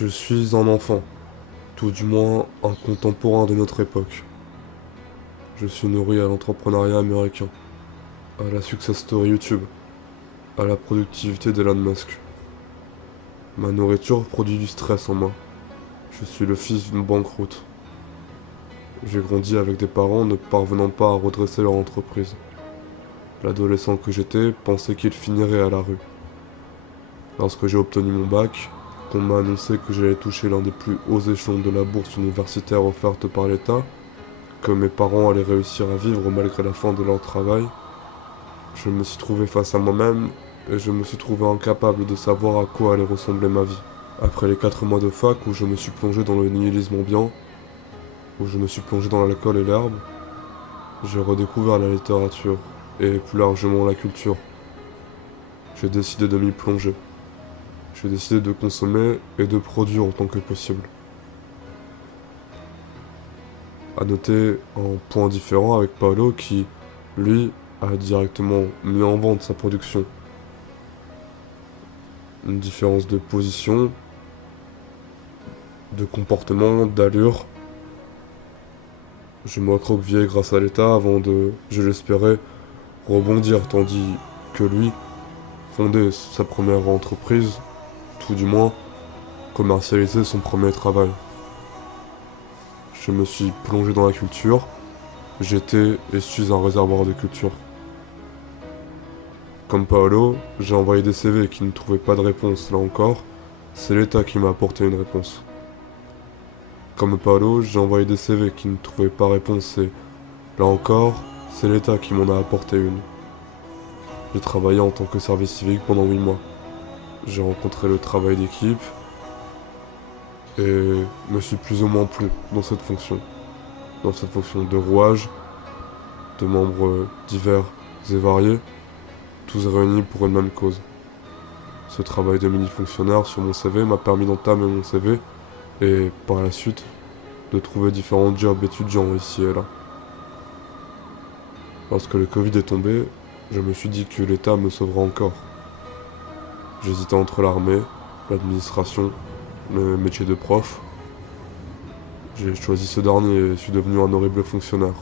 Je suis un enfant, tout du moins un contemporain de notre époque. Je suis nourri à l'entrepreneuriat américain, à la success story YouTube, à la productivité d'Elon Musk. Ma nourriture produit du stress en moi. Je suis le fils d'une banqueroute. J'ai grandi avec des parents ne parvenant pas à redresser leur entreprise. L'adolescent que j'étais pensait qu'il finirait à la rue. Lorsque j'ai obtenu mon bac, qu'on m'a annoncé que j'allais toucher l'un des plus hauts échelons de la bourse universitaire offerte par l'État, que mes parents allaient réussir à vivre malgré la fin de leur travail, je me suis trouvé face à moi-même et je me suis trouvé incapable de savoir à quoi allait ressembler ma vie. Après les 4 mois de fac où je me suis plongé dans le nihilisme ambiant, où je me suis plongé dans l'alcool et l'herbe, j'ai redécouvert la littérature et plus largement la culture. J'ai décidé de m'y plonger. J'ai décidé de consommer et de produire autant que possible. À noter un point différent avec Paolo qui, lui, a directement mis en vente sa production. Une différence de position, de comportement, d'allure. Je me recroquevillais grâce à l'État avant de, je l'espérais, rebondir, tandis que lui fondait sa première entreprise, tout du moins commercialisait son premier travail. Je me suis plongé dans la culture, j'étais et suis un réservoir de culture. Comme Paolo, j'ai envoyé des CV qui ne trouvaient pas de réponse, là encore, c'est l'État qui m'a apporté une réponse. Comme Paolo, j'ai envoyé des CV qui ne trouvaient pas réponse et, là encore, c'est l'État qui m'en a apporté une. J'ai travaillé en tant que service civique pendant 8 mois. J'ai rencontré le travail d'équipe et me suis plus ou moins plu dans cette fonction. Dans cette fonction de rouage, de membres divers et variés, tous réunis pour une même cause. Ce travail de mini-fonctionnaire sur mon CV m'a permis d'entamer mon CV et, par la suite, de trouver différents jobs étudiants ici et là. Lorsque le Covid est tombé, je me suis dit que l'État me sauverait encore. J'hésitais entre l'armée, l'administration, le métier de prof. J'ai choisi ce dernier et suis devenu un horrible fonctionnaire.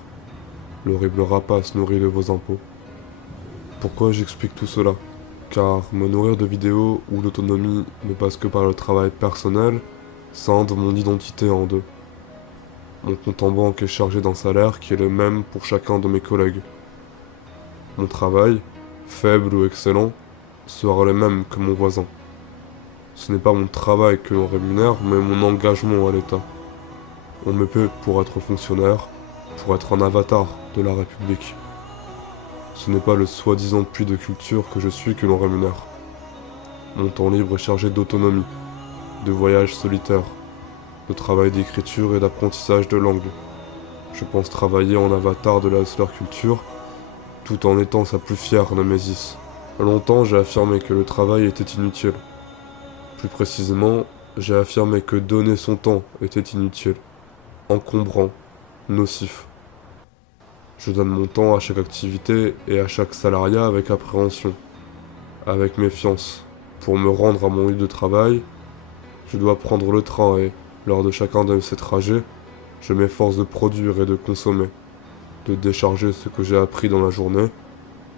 L'horrible rapace nourri de vos impôts. Pourquoi j'explique tout cela? Car me nourrir de vidéos où l'autonomie ne passe que par le travail personnel scinde mon identité en deux. Mon compte en banque est chargé d'un salaire qui est le même pour chacun de mes collègues. Mon travail, faible ou excellent, sera le même que mon voisin. Ce n'est pas mon travail que l'on rémunère, mais mon engagement à l'État. On me paie pour être fonctionnaire, pour être un avatar de la République. Ce n'est pas le soi-disant puits de culture que je suis que l'on rémunère. Mon temps libre est chargé d'autonomie, de voyages solitaires, de travail d'écriture et d'apprentissage de langue. Je pense travailler en avatar de la hustler culture, tout en étant sa plus fière némésis. Longtemps, j'ai affirmé que le travail était inutile. Plus précisément, j'ai affirmé que donner son temps était inutile, encombrant, nocif. Je donne mon temps à chaque activité et à chaque salariat avec appréhension, avec méfiance. Pour me rendre à mon lieu de travail, je dois prendre le train et, lors de chacun de ces trajets, je m'efforce de produire et de consommer, de décharger ce que j'ai appris dans la journée,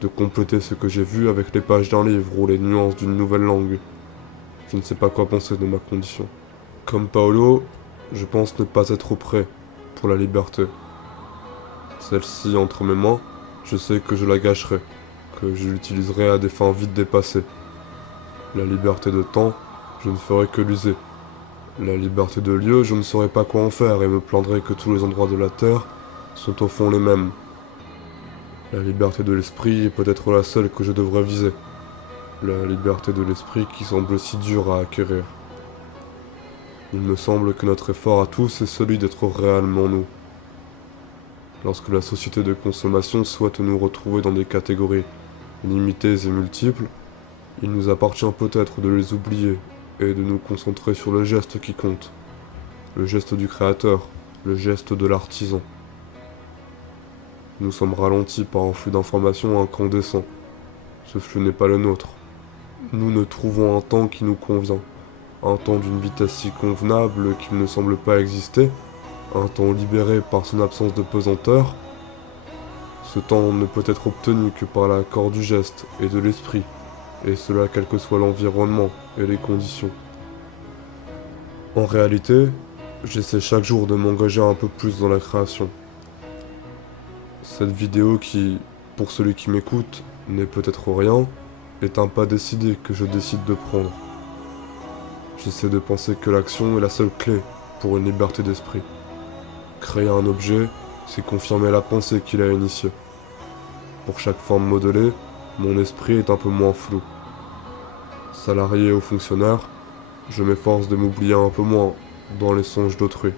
de compléter ce que j'ai vu avec les pages d'un livre ou les nuances d'une nouvelle langue. Je ne sais pas quoi penser de ma condition. Comme Paolo, je pense ne pas être prêt pour la liberté. Celle-ci entre mes mains, je sais que je la gâcherai, que je l'utiliserai à des fins vite dépassées. La liberté de temps, je ne ferai que l'user. La liberté de lieu, je ne saurais pas quoi en faire et me plaindrai que tous les endroits de la Terre sont au fond les mêmes. La liberté de l'esprit est peut-être la seule que je devrais viser. La liberté de l'esprit qui semble si dure à acquérir. Il me semble que notre effort à tous est celui d'être réellement nous. Lorsque la société de consommation souhaite nous retrouver dans des catégories limitées et multiples, il nous appartient peut-être de les oublier et de nous concentrer sur le geste qui compte. Le geste du créateur, le geste de l'artisan. Nous sommes ralentis par un flux d'informations incandescent. Ce flux n'est pas le nôtre. Nous ne trouvons un temps qui nous convient. un temps d'une vitesse si convenable qu'il ne semble pas exister, un temps libéré par son absence de pesanteur. Ce temps ne peut être obtenu que par l'accord du geste et de l'esprit, et cela quel que soit l'environnement et les conditions. En réalité, j'essaie chaque jour de m'engager un peu plus dans la création. Cette vidéo qui, pour celui qui m'écoute, n'est peut-être rien, est un pas décidé que je décide de prendre. J'essaie de penser que l'action est la seule clé pour une liberté d'esprit. Créer un objet, c'est confirmer la pensée qu'il a initiée. Pour chaque forme modelée, mon esprit est un peu moins flou. Salarié ou fonctionnaire, je m'efforce de m'oublier un peu moins dans les songes d'autrui.